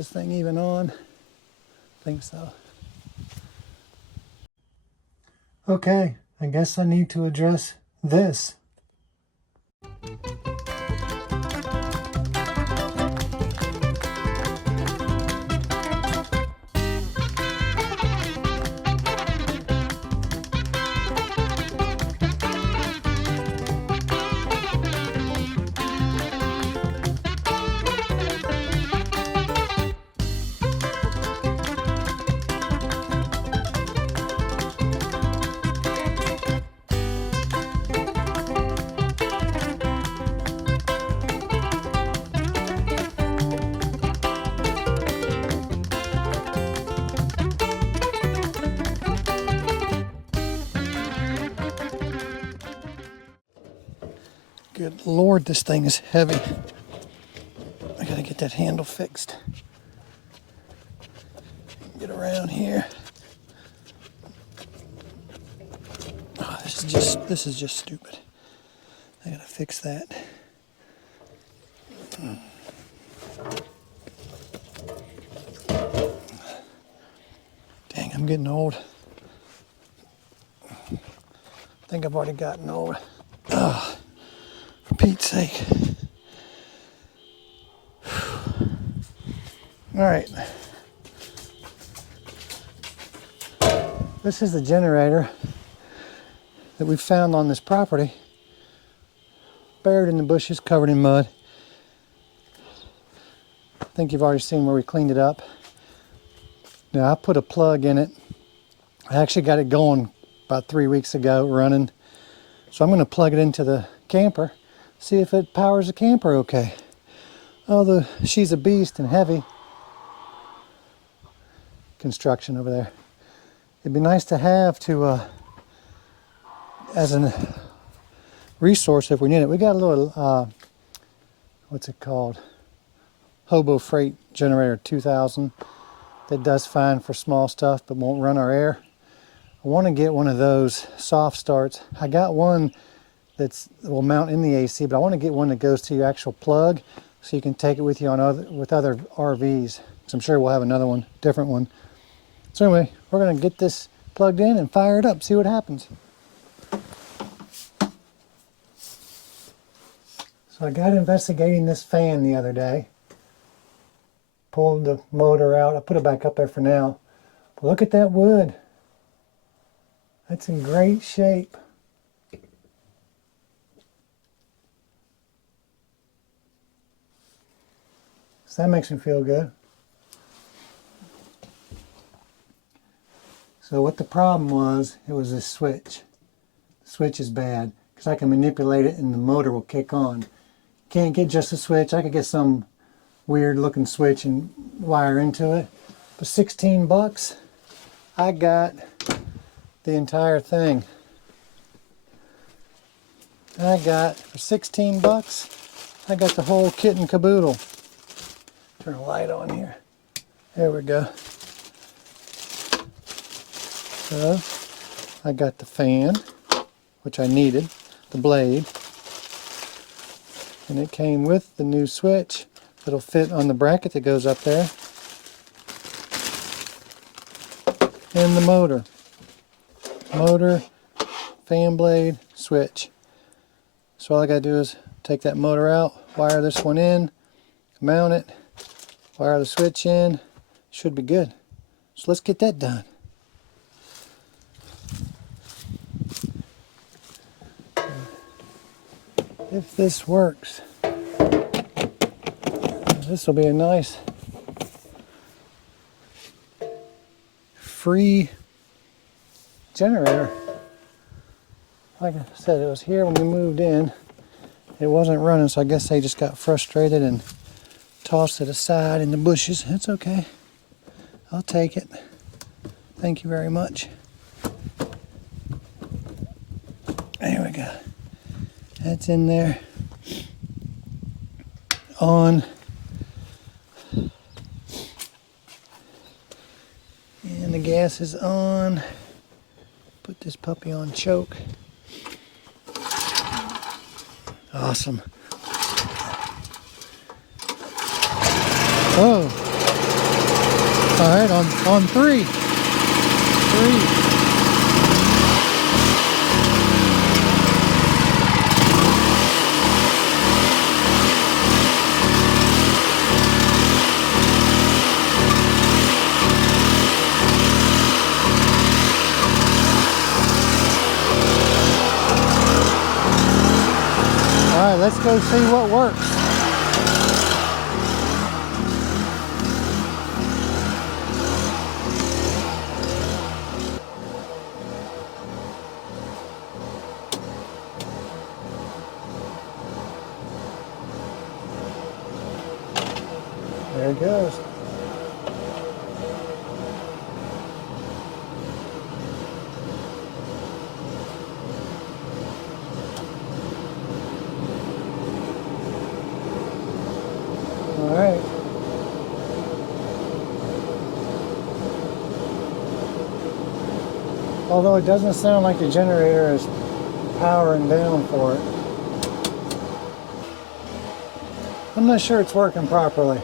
this thing even on. I think so. Okay, I guess I need to address this. Good Lord, this thing is heavy. I gotta get that handle fixed. Get around here. Oh, this is just stupid. I gotta fix that. Dang, I'm getting old. I think I've already gotten old. Oh, for Pete's sake. All right. This is the generator that we found on this property. Buried in the bushes, covered in mud. I think you've already seen where we cleaned it up. Now I put a plug in it. I actually got it going about 3 weeks ago, running. So I'm going to plug it into the camper, see if it powers the camper okay. Oh, she's a beast and heavy. Construction over there. It'd be nice to have to, as a resource if we need it. We got a little, what's it called? Hobo Freight Generator 2000 that does fine for small stuff but won't run our air. I want to get one of those soft starts. I got one that will mount in the AC, but I want to get one that goes to your actual plug so you can take it with you on with other RVs. So I'm sure we'll have another one, different one. So anyway, we're going to get this plugged in and fire it up, see what happens. So I got investigating this fan the other day. Pulled the motor out. I put it back up there for now. But look at that wood. That's in great shape. So that makes me feel good. So what the problem was, it was this switch. The switch is bad because I can manipulate it and the motor will kick on. Can't get just a switch. I could get some weird looking switch and wire into it. For 16 bucks, I got the entire thing. For 16 bucks, I got the whole kit and caboodle. Turn a light on here. There we go. So, I got the fan, which I needed, the blade, and it came with the new switch that'll fit on the bracket that goes up there, and the motor, fan blade, switch. So all I gotta do is take that motor out, wire this one in, mount it, wire the switch in, should be good. So let's get that done. If this works, this will be a nice free generator. Like I said, it was here when we moved in. It wasn't running, so I guess they just got frustrated and tossed it aside in the bushes. It's okay. I'll take it. Thank you very much. There we go. That's in there. On. And the gas is on. Put this puppy on choke. Awesome. Oh, All right, on three. Three. All right, let's go see what works. There it goes. All right. Although it doesn't sound like the generator is powering down for it. I'm not sure it's working properly.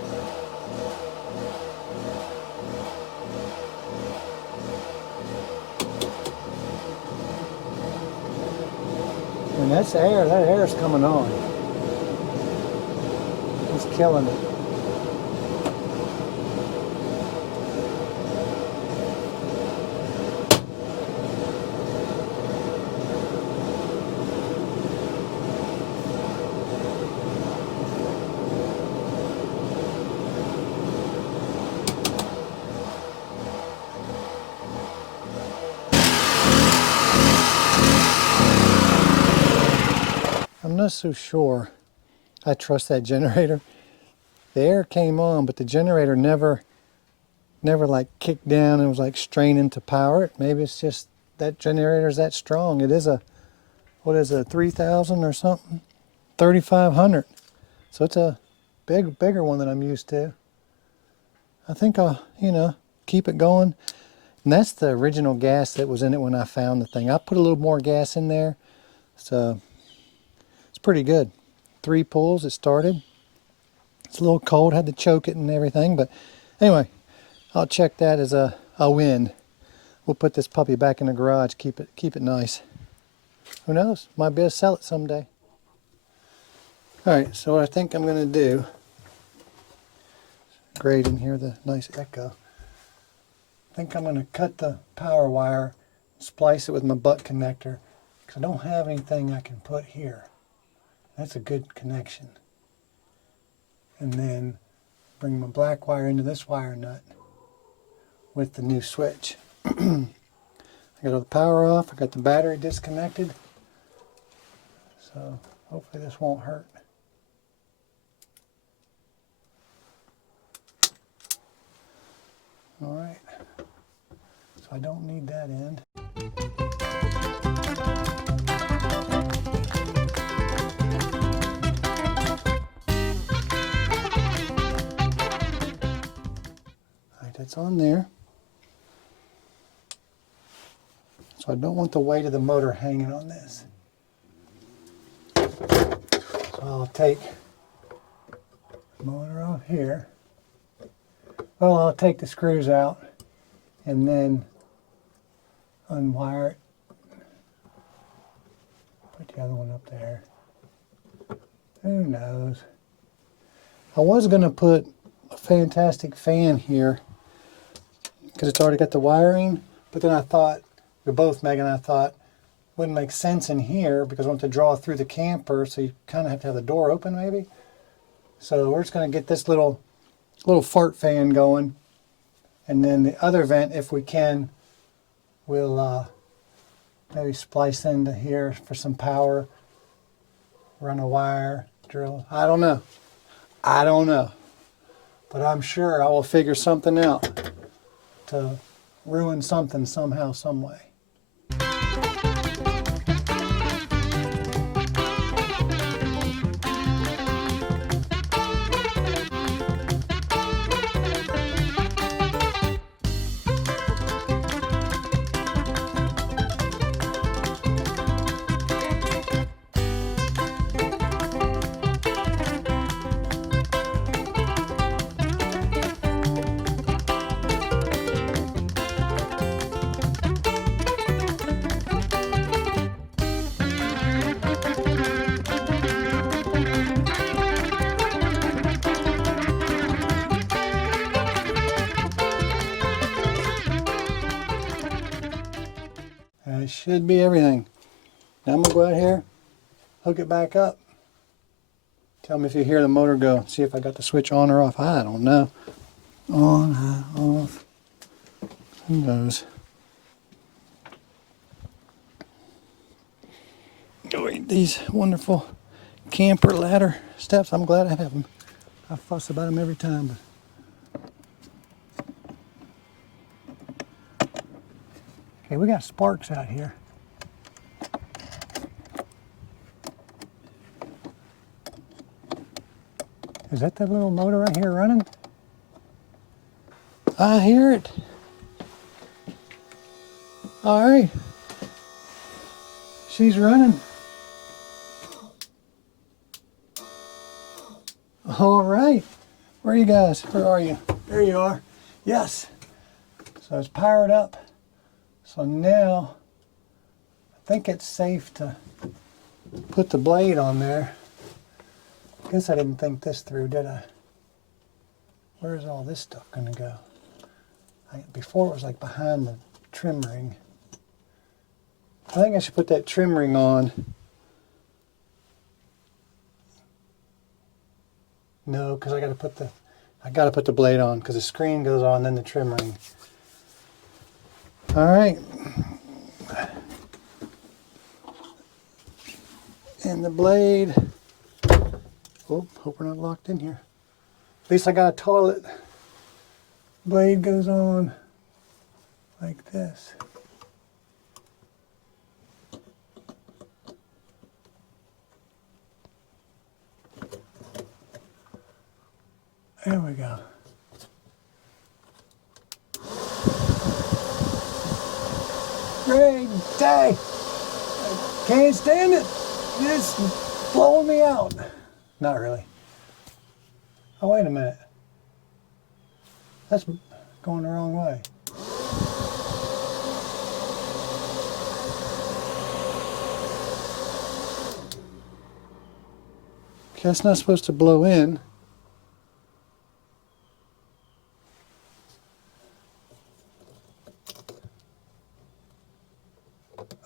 And that's air, that air is coming on. It's killing it. I'm not so sure I trust that generator. The air came on, but the generator never like kicked down and was like straining to power it. Maybe it's just that generator's that strong. It is a, what is it, 3,000 or something? 3,500. So it's a bigger one than I'm used to. I think I'll, keep it going. And that's the original gas that was in it when I found the thing. I put a little more gas in there. So it's pretty good. 3 pulls, it started. It's a little cold, had to choke it and everything. But anyway, I'll check that as a win. We'll put this puppy back in the garage, keep it nice. Who knows? Might be able to sell it someday. All right, so what I think I'm going to do, great in here, the nice echo. I think I'm going to cut the power wire, splice it with my butt connector, because I don't have anything I can put here. That's a good connection. And then bring my black wire into this wire nut with the new switch. I got all the power off, I got the battery disconnected, so hopefully this won't hurt. All right, so I don't need that end. All right, that's on there. So I don't want the weight of the motor hanging on this. So I'll take the motor off here. Well, I'll take the screws out and then unwire it. Put the other one up there. Who knows? I was going to put a fantastic fan here because it's already got the wiring, but then I thought, Meg and I thought, wouldn't make sense in here because I want to draw through the camper, so you kind of have to have the door open maybe. So we're just going to get this little fart fan going, and then the other vent, if we can, we'll maybe splice into here for some power, run a wire, drill. I don't know, but I'm sure I will figure something out to ruin something somehow, some way. should be everything. Now I'm gonna go out here, hook it back up. Tell me if you hear the motor go. See if I got the switch on or off. I don't know. On, off. Who knows? Oh, these wonderful camper ladder steps. I'm glad I have them. I fuss about them every time. Okay, we got sparks out here. Is that the little motor right here running? I hear it. All right. She's running. All right. Where are you guys? Where are you? There you are. Yes. So it's powered up. So now I think it's safe to put the blade on there. Guess I didn't think this through, did I? Where's all this stuff gonna go? Before it was like behind the trim ring. I think I should put that trim ring on. No, because I gotta put the blade on because the screen goes on, then the trim ring. All right. And the blade. Oh, hope we're not locked in here. At least I got a toilet. Blade goes on like this. There we go. Great day. I can't stand it. It's blowing me out. Not really. Oh, wait a minute. That's going the wrong way. Okay, that's not supposed to blow in.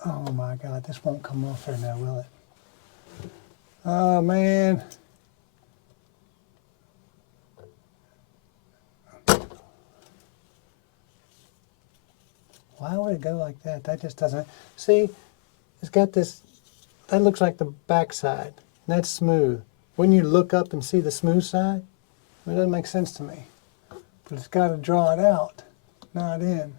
Oh my God, this won't come off there now, will it? Oh man. Why would it go like that? That just doesn't. See, it's got this, that looks like the back side. And that's smooth. Wouldn't you look up and see the smooth side? It doesn't make sense to me. But it's got to draw it out, not in.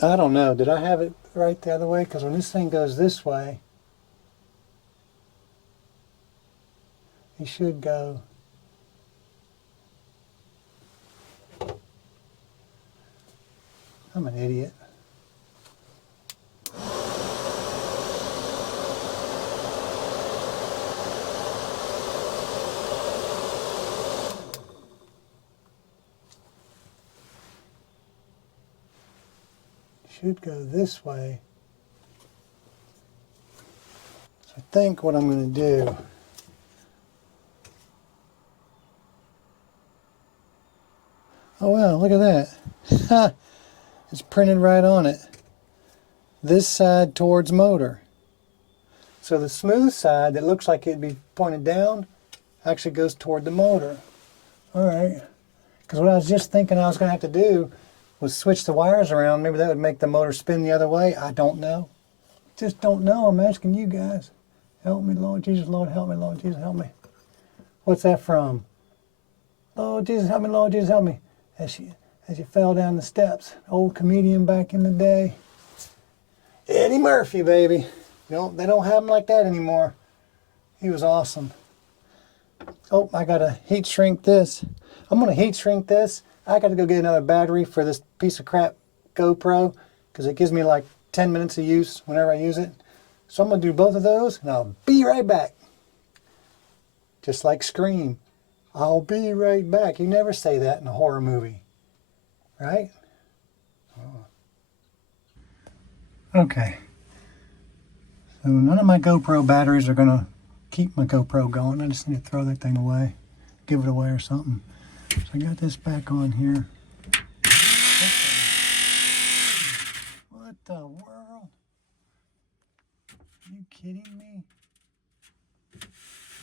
I don't know. Did I have it right the other way? Because when this thing goes this way, it should go. I'm an idiot. Should go this way. So I think what I'm going to do, oh wow, look at that. It's printed right on it. This side towards motor. So the smooth side that looks like it'd be pointed down actually goes toward the motor. All right. Because what I was just thinking I was going to have to do was switch the wires around. Maybe that would make the motor spin the other way. I don't know. Just don't know. I'm asking you guys. Help me, Lord Jesus. Lord, help me. Lord Jesus, help me. What's that from? Lord Jesus, help me. Lord Jesus, help me. As you fell down the steps. Old comedian back in the day. Eddie Murphy, baby. They don't have him like that anymore. He was awesome. Oh, I gotta heat shrink this. I'm gonna heat shrink this. I got to go get another battery for this piece of crap GoPro because it gives me like 10 minutes of use whenever I use it. So I'm going to do both of those and I'll be right back. Just like Scream. I'll be right back. You never say that in a horror movie. Right? Oh. Okay. So none of my GoPro batteries are going to keep my GoPro going. I just need to throw that thing away. Give it away or something. So I got this back on here. Okay. you kidding me?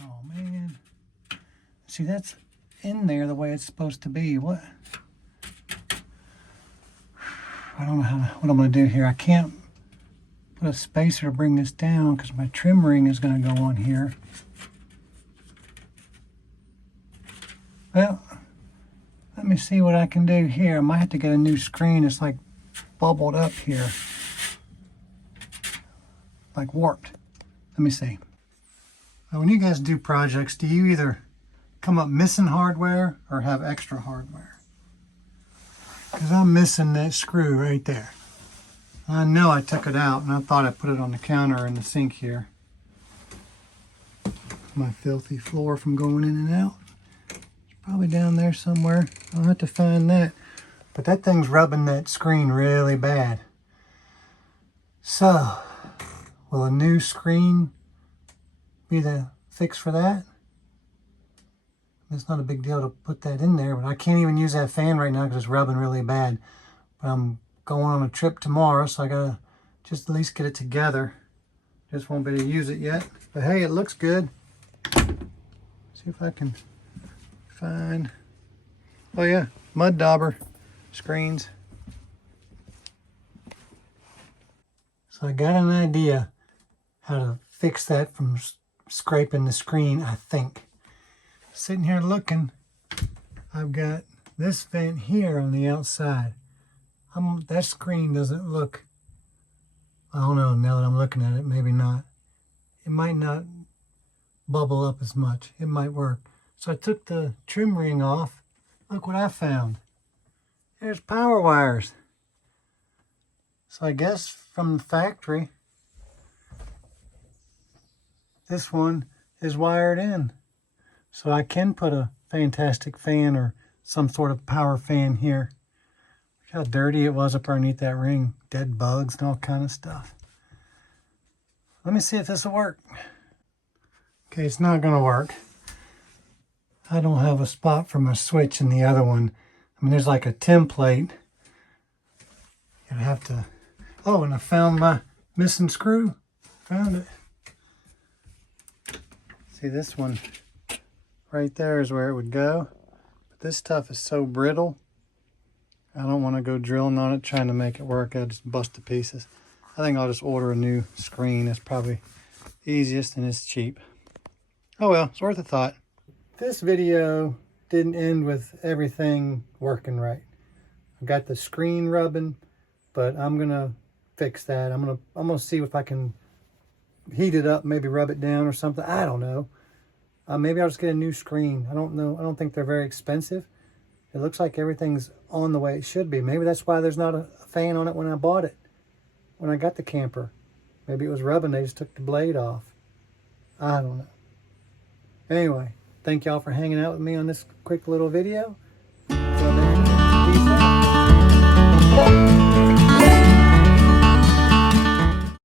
Oh man. See, that's in there the way it's supposed to be. What? I don't know what I'm going to do here. I can't put a spacer to bring this down because my trim ring is going to go on here. Well, let me see what I can do here. I might have to get a new screen. It's like bubbled up here. Like warped. Let me see. Now, when you guys do projects, do you either come up missing hardware or have extra hardware? Because I'm missing that screw right there. I know I took it out and I thought I put it on the counter in the sink here. My filthy floor from going in and out. It's probably down there somewhere. I'll have to find that. But that thing's rubbing that screen really bad. So, will a new screen be the fix for that? It's not a big deal to put that in there, but I can't even use that fan right now because it's rubbing really bad. But I'm going on a trip tomorrow, so I gotta just at least get it together. Just won't be able to use it yet. But hey, it looks good. See if I can find, oh yeah, mud dauber screens. So I got an idea how to fix that from scraping the screen, I think. Sitting here looking, I've got this vent here on the outside. That screen doesn't look, I don't know, now that I'm looking at it, maybe not. It might not bubble up as much. It might work. So I took the trim ring off. Look what I found. There's power wires. So I guess from the factory, this one is wired in. So I can put a fantastic fan or some sort of power fan here. Look how dirty it was up underneath that ring. Dead bugs and all kind of stuff. Let me see if this will work. Okay, it's not going to work. I don't have a spot for my switch in the other one. I mean, there's like a template. You'd have to... Oh, and I found my missing screw. Found it. See, this one right there is where it would go. But this stuff is so brittle. I don't want to go drilling on it, trying to make it work. I'll just bust to pieces. I think I'll just order a new screen. It's probably easiest and it's cheap. Oh well, it's worth a thought. This video didn't end with everything working right. I got the screen rubbing, but I'm gonna fix that. I'm gonna see if I can heat it up, maybe rub it down or something. I don't know. Maybe I'll just get a new screen. I don't know. I don't think they're very expensive. It looks like everything's on the way it should be. Maybe that's why there's not a fan on it when I bought it, when I got the camper. Maybe it was rubbing. They just took the blade off. I don't know. Anyway, thank y'all for hanging out with me on this quick little video.